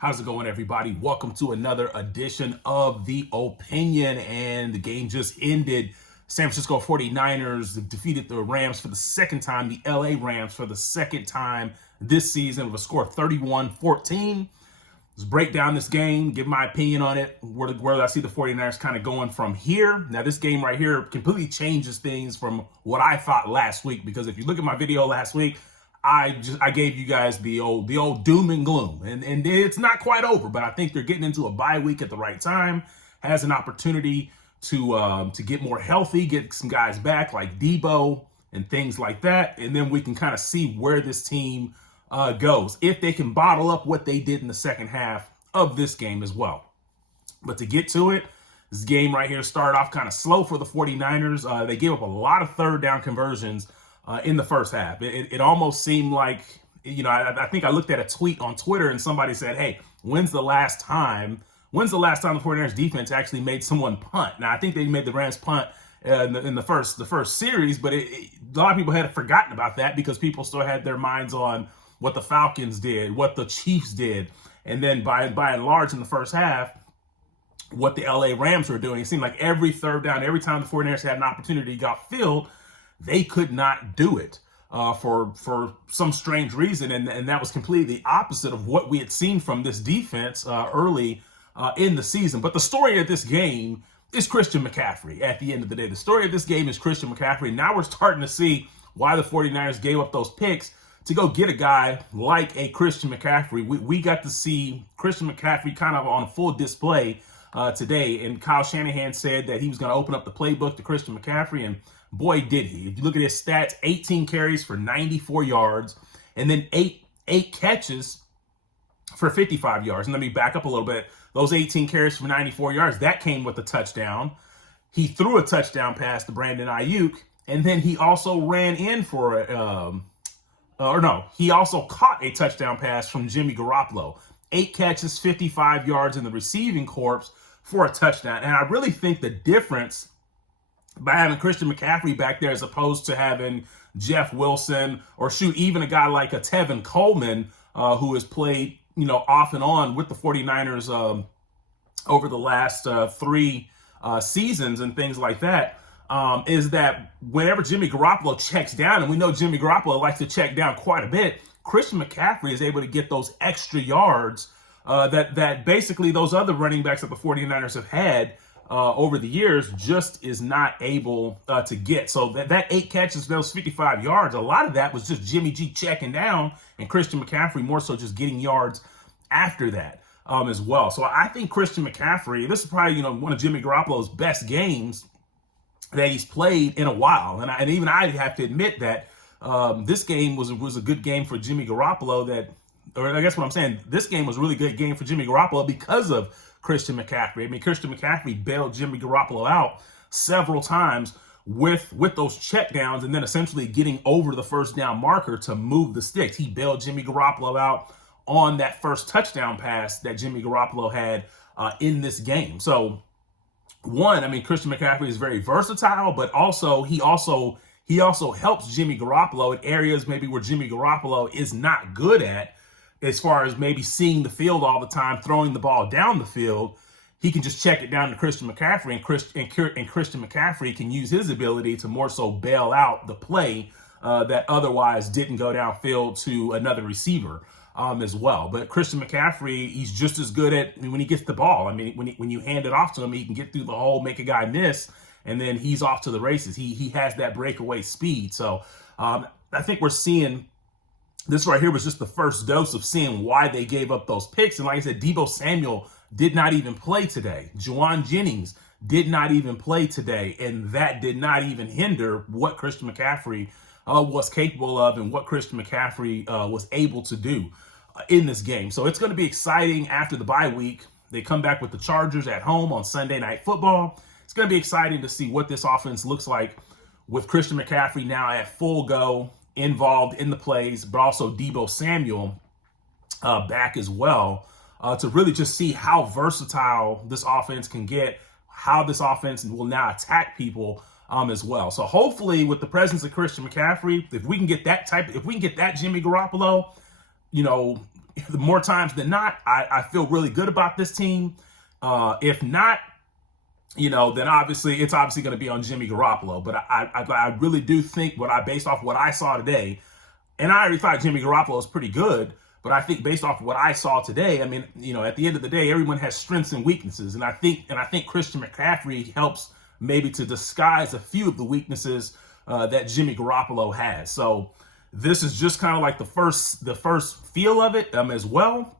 How's it going, everybody? Welcome to another edition of The Opinion. And the game just ended. San Francisco 49ers defeated the Rams for the second time, the LA Rams for the second time this season with a score of 31-14. Let's break down this game, give my opinion on it, where I see the 49ers kind of going from here. Now, this game right here completely changes things from what I thought last week, because if you look at my video last week, I gave you guys the old doom and gloom, and it's not quite over, but I think they're getting into a bye week at the right time. Has an opportunity to get more healthy, get some guys back like Debo and things like that, and then we can kind of see where this team goes if they can bottle up what they did in the second half of this game as well. But to get to it, this game right here started off kind of slow for the 49ers. They gave up a lot of third down conversions in the first half. It almost seemed like, I think I looked at a tweet on Twitter and somebody said, hey, when's the last time the 49ers defense actually made someone punt? Now, I think they made the Rams punt in the first series, but a lot of people had forgotten about that because people still had their minds on what the Falcons did, what the Chiefs did, and then by and large in the first half, what the LA Rams were doing. It seemed like every third down, every time the 49ers had an opportunity got filled, they could not do it for some strange reason, and that was completely the opposite of what we had seen from this defense early in the season. But the story of this game is Christian McCaffrey at the end of the day. The story of this game is Christian McCaffrey. Now we're starting to see why the 49ers gave up those picks to go get a guy like a Christian McCaffrey. We got to see Christian McCaffrey kind of on full display today, and Kyle Shanahan said that he was going to open up the playbook to Christian McCaffrey, and boy, did he. If you look at his stats, 18 carries for 94 yards, and then eight catches for 55 yards. And let me back up a little bit. Those 18 carries for 94 yards, that came with a touchdown. He threw a touchdown pass to Brandon Ayuk, and then he also ran in for he also caught a touchdown pass from Jimmy Garoppolo. 8 catches, 55 yards in the receiving corps for a touchdown. And I really think the difference by having Christian McCaffrey back there as opposed to having Jeff Wilson or even a guy like a Tevin Coleman who has played, off and on with the 49ers over the last 3 seasons and things like that, is that whenever Jimmy Garoppolo checks down, and we know Jimmy Garoppolo likes to check down quite a bit, Christian McCaffrey is able to get those extra yards that basically those other running backs that the 49ers have had over the years just is not able to get. So that 8 catches, those 55 yards, a lot of that was just Jimmy G checking down, and Christian McCaffrey more so just getting yards after that as well. So I think Christian McCaffrey, this is probably one of Jimmy Garoppolo's best games that he's played in a while, and even I have to admit that this game was a good game for Jimmy Garoppolo. This game was a really good game for Jimmy Garoppolo because of Christian McCaffrey. I mean, Christian McCaffrey bailed Jimmy Garoppolo out several times with those checkdowns and then essentially getting over the first down marker to move the sticks. He bailed Jimmy Garoppolo out on that first touchdown pass that Jimmy Garoppolo had in this game. So, Christian McCaffrey is very versatile, but he also helps Jimmy Garoppolo in areas maybe where Jimmy Garoppolo is not good at, as far as maybe seeing the field all the time, throwing the ball down the field. He can just check it down to Christian McCaffrey, and Christian McCaffrey can use his ability to more so bail out the play that otherwise didn't go downfield to another receiver as well. But Christian McCaffrey, he's just as good at when he gets the ball. I mean, when you hand it off to him, he can get through the hole, make a guy miss, and then he's off to the races. He has that breakaway speed. So I think we're seeing this right here was just the first dose of seeing why they gave up those picks. And like I said, Debo Samuel did not even play today. Juwan Jennings did not even play today. And that did not even hinder what Christian McCaffrey was capable of and what Christian McCaffrey was able to do in this game. So it's going to be exciting after the bye week. They come back with the Chargers at home on Sunday Night Football. It's going to be exciting to see what this offense looks like with Christian McCaffrey now at full go, involved in the plays, but also Debo Samuel back as well, to really just see how versatile this offense can get, how this offense will now attack people as well. So hopefully with the presence of Christian McCaffrey, if we can get that Jimmy Garoppolo, the more times than not, I feel really good about this team. If not, then obviously it's obviously going to be on Jimmy Garoppolo. But I really do think based off what I saw today, and I already thought Jimmy Garoppolo was pretty good, but I think based off what I saw today, I mean, at the end of the day, everyone has strengths and weaknesses, and I think Christian McCaffrey helps maybe to disguise a few of the weaknesses that Jimmy Garoppolo has. So this is just kind of like the first feel of it as well,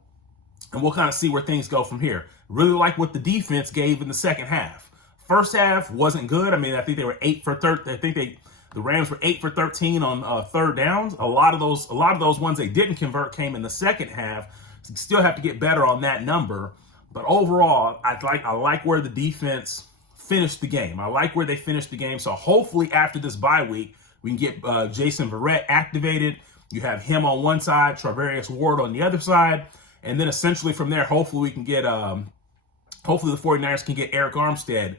and we'll kind of see where things go from here. Really like what the defense gave in the second half. First half wasn't good. I mean, I think they were 8 for 13. I think the Rams were 8 for 13 on third downs. A lot of those ones they didn't convert came in the second half. Still have to get better on that number. But overall, I like where the defense finished the game. I like where they finished the game. So hopefully after this bye week, we can get Jason Verrett activated. You have him on one side, Charvarius Ward on the other side. And then essentially from there, hopefully we can get, hopefully the 49ers can get Eric Armstead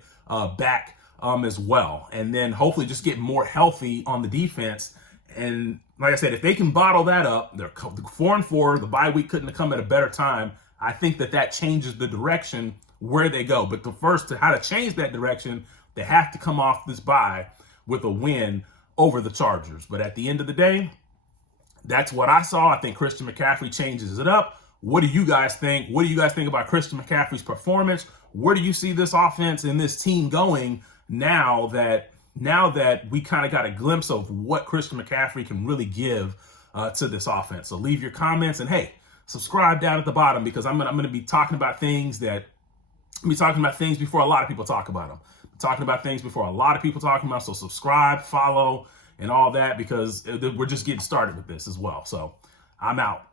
back as well. And then hopefully just get more healthy on the defense. And like I said, if they can bottle that up, they're 4-4. The bye week couldn't have come at a better time. I think that changes the direction where they go. But how to change that direction, they have to come off this bye with a win over the Chargers. But at the end of the day, that's what I saw. I think Christian McCaffrey changes it up. What do you guys think? What do you guys think about Christian McCaffrey's performance? Where do you see this offense and this team going now that we kind of got a glimpse of what Christian McCaffrey can really give to this offense? So leave your comments, and hey, subscribe down at the bottom, because I'm gonna be talking about things before a lot of people talk about them. I'm talking about things before a lot of people talking about. So subscribe, follow, and all that, because we're just getting started with this as well. So I'm out.